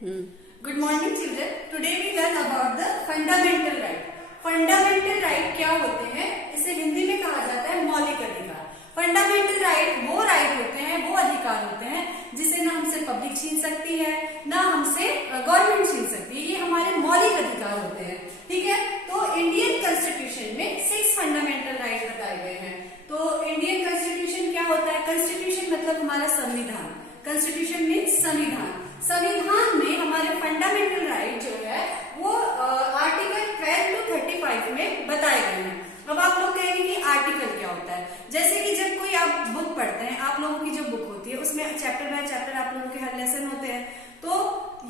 Good morning children. Today we learn about the fundamental right. Fundamental right क्या होते हैं, इसे हिंदी में कहा जाता है मौलिक अधिकार। फंडामेंटल राइट वो राइट होते हैं, वो अधिकार होते हैं जिसे ना हमसे पब्लिक छीन सकती है, ना हमसे गवर्नमेंट छीन सकती है। ये हमारे मौलिक अधिकार होते हैं, ठीक है। तो इंडियन कॉन्स्टिट्यूशन में 6 फंडामेंटल राइट बताए गए हैं। तो इंडियन कॉन्स्टिट्यूशन क्या होता है? कॉन्स्टिट्यूशन मतलब हमारा संविधान। कॉन्स्टिट्यूशन मीन्स संविधान। संविधान में हमारे फंडामेंटल राइट जो है वो आर्टिकल 12 to 35 में बताए गए हैं। अब आप लोग कहेंगे कि आर्टिकल क्या होता है? जैसे कि जब कोई आप बुक पढ़ते हैं, आप लोगों की जो बुक होती है उसमें चैप्टर बाय चैप्टर आप लोगों के हर लेसन होते हैं, तो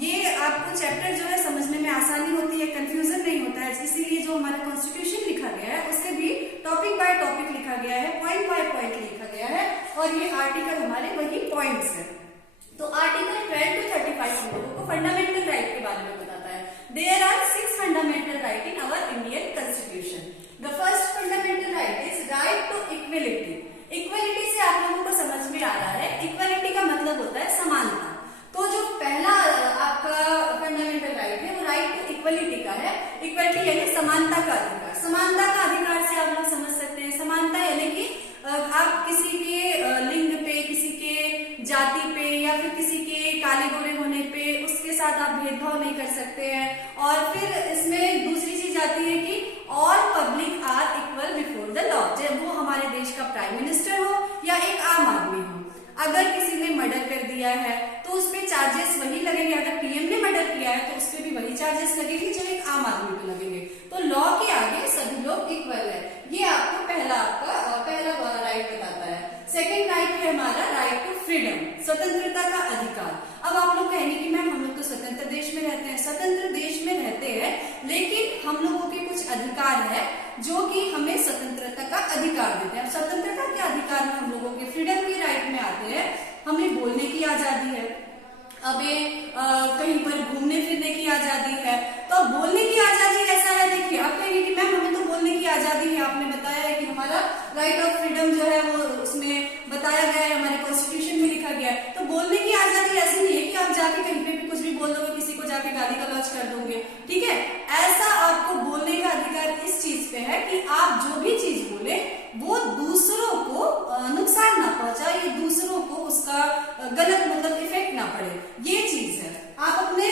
ये आपको चैप्टर जो है समझने में आसानी होती है, कंफ्यूजन नहीं होता है। इसीलिए जो हमारा कॉन्स्टिट्यूशन लिखा गया है उसे भी टॉपिक बाय टॉपिक लिखा गया है, पॉइंट बाय पॉइंट लिखा गया है, और ये आर्टिकल हमारे वही पॉइंट्स है। तो आर्टिकल 12 to 35 हम लोगों को फंडामेंटल राइट के बारे में बताता है। There are 6 fundamental right in our Indian constitution. The first fundamental right is right to equality. Equality से आप लोगों को समझ में आ रहा है, इक्वलिटी का मतलब होता है समानता। तो जो पहला आपका फंडामेंटल राइट है वो राइट टू इक्वलिटी का है। इक्वलिटी यानी समानता का अधिकार। समानता का अधिकार से आप लोग समझ सकते हैं, समानता यानी कि आप किसी के लिंग पे, किसी के जाति पे, या फिर किसी के काले गोरे होने पे उसके साथ आप भेदभाव नहीं कर सकते हैं। और फिर इसमें दूसरी चीज आती है कि all public are equal before the law. चाहे वो हमारे देश का प्राइम मिनिस्टर हो या एक आम आदमी हो, अगर किसी ने मर्डर कर दिया है तो उस पर चार्जेस वही लगेंगे। अगर पीएम ने मर्डर किया है तो उस पर भी वही चार्जेस लगेंगे जो एक आम आदमी को लगेंगे। तो लॉ के आगे सभी लोग इक्वल है। ये आपको पहला राइट बताता है। सेकेंड राइट है हमारा राइट टू फ्रीडम, स्वतंत्रता का अधिकार। अब आप लोग कहेंगे कि मैम हम लोग तो स्वतंत्र देश में रहते हैं। स्वतंत्र देश में रहते हैं, लेकिन हम लोगों के कुछ अधिकार है जो कि हमें स्वतंत्रता का अधिकार देते हैं। स्वतंत्रता के अधिकार में हम लोगों के फ्रीडम की राइट में आते हैं, हमें बोलने की आजादी है, हमें कहीं पर घूमने फिरने की आजादी है। तो बोलने की आजादी ऐसा है, देखिए आप कहेंगे कि मैम हमें तो बोलने की आजादी है, आपने बताया है कि हमारा राइट ऑफ फ्रीडम जो है वो उसमें बताया गया है, हमारे कॉन्स्टिट्यूशन में लिखा गया है। तो बोलने की आजादी ऐसी नहीं है कि आप जाके कहीं पे भी कुछ भी बोल दोगे, किसी को जाके गाली गलौज कर दोगे, ठीक है। ऐसा आपको बोलने का अधिकार इस चीज पे है कि आप जो भी चीज बोले वो दूसरों को नुकसान ना पहुंचाए, ये दूसरों को उसका गलत मतलब इफेक्ट ना पड़े, ये चीज है। आप अपने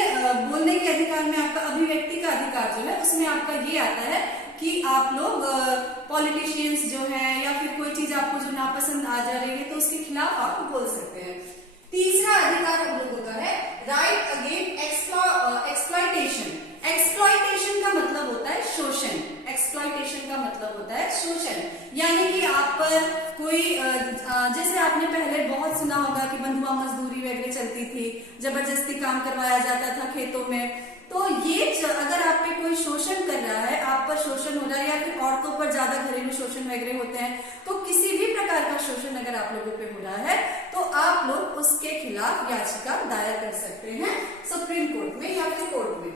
बोलने के अधिकार में, आपका अभिव्यक्ति का अधिकार जो है उसमें आपका ये आता है कि आप लोग पॉलिटिशियंस जो है या फिर कोई चीज आपको जो नापसंद आ जा रही है तो उसके खिलाफ आप बोल सकते हैं। तीसरा अधिकार हम लोगों का है राइट अगेंस्ट एक्सप्लॉयटेशन। एक्सप्लॉयटेशन का मतलब होता है शोषण। एक्सप्लॉयटेशन का मतलब होता है शोषण, यानी कि आप पर कोई जैसे आपने पहले बहुत सुना होगा कि बंधुआ मजदूरी वगैरह चलती थी, जबरदस्ती काम करवाया जाता था खेतों में। तो ये अगर आप पे कोई शोषण कर रहा है, आप पर शोषण हो रहा है, या फिर औरतों पर ज्यादा घरेलू शोषण वगैरह होते हैं, तो किसी भी प्रकार का शोषण अगर आप लोगों पे हो रहा है तो आप लोग उसके खिलाफ याचिका दायर कर सकते हैं सुप्रीम कोर्ट में या फिर कोर्ट में।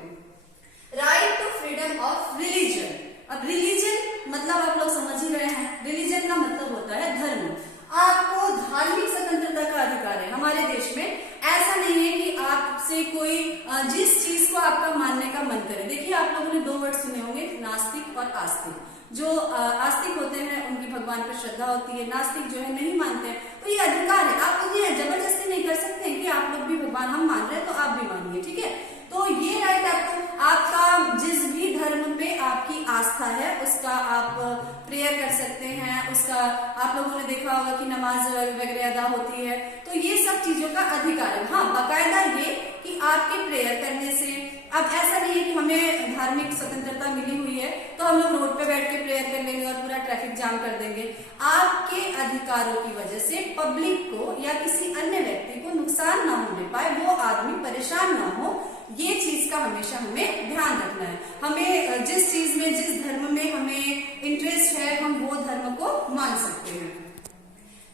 Right to freedom of religion. अब रिलीजन मतलब आप लोग समझ ही रहे हैं, रिलीजन का मतलब होता है धर्म। आपको धार्मिक स्वतंत्रता का अधिकार है हमारे देश में। ऐसा नहीं है कि आपसे कोई जिस चीज को आपका मानने का मन करे। देखिए आप लोगों ने 2 वर्ड सुने होंगे, नास्तिक और आस्तिक। जो आस्तिक होते हैं उनकी भगवान पर श्रद्धा होती है, नास्तिक जो है नहीं मानते हैं। तो ये अधिकार है, आप मुझे जबरदस्ती नहीं कर सकते हैं कि आप लोग भी भगवान हम मान रहे हैं तो आप भी मानिए, ठीक है। तो ये राइट आपका जिस भी धर्म पे आपकी आस्था है उसका आप प्रेयर कर सकते हैं, उसका आप लोगों ने देखा होगा कि नमाज वगैरह अदा होती है, तो ये सब चीजों का अधिकार है। हाँ, बाकायदा ये कि आपके प्रेयर करने से, अब ऐसा नहीं है कि हमें धार्मिक स्वतंत्रता मिली हुई है तो हम लोग रोड पे बैठ के प्रेयर कर लेंगे और पूरा ट्रैफिक जाम कर देंगे। आपके अधिकारों की वजह से पब्लिक को या किसी अन्य व्यक्ति को नुकसान ना होने पाए, वो आदमी परेशान ना हो, ये चीज का हमेशा हमें ध्यान रखना है। हमें जिस चीज में, जिस धर्म में हमें इंटरेस्ट है, हम वो धर्म को मान सकते हैं।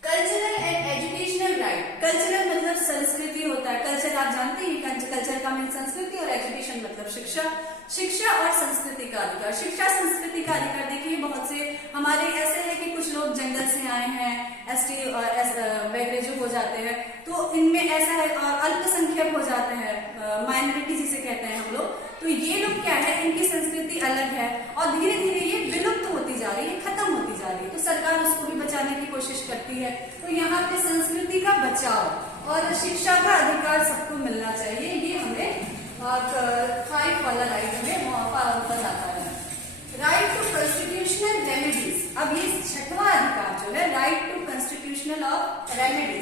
Cultural and educational right. Cultural मतलब संस्कृति होता है। कल्चर आप जानते हैं, कल्चर का मीन संस्कृति, और एजुकेशन मतलब शिक्षा। शिक्षा और संस्कृति का अधिकार। शिक्षा संस्कृति का अधिकार देखिए बहुत से हमारे ऐसे है कि कुछ लोग जंगल से आए हैं, एसटी वगैरह जो हो जाते हैं, तो इनमें ऐसा है, अल्पसंख्यक हो जाते हैं, माइनॉरिटी जिसे कहते हैं हम लोग, तो ये लोग क्या है, इनकी संस्कृति अलग है और धीरे धीरे ये विलुप्त होती जा रही है, खत्म होती जा रही है। तो सरकार उसको भी बचाने की कोशिश करती है। तो यहाँ पे संस्कृति का बचाव और शिक्षा का अधिकार सबको मिलना चाहिए, ये हमें 5 वाला राइट में बताता है। राइट टू कॉन्स्टिट्यूशनल रेमेडीज, अब ये 6वां अधिकार जो है, right to constitutional of remedies,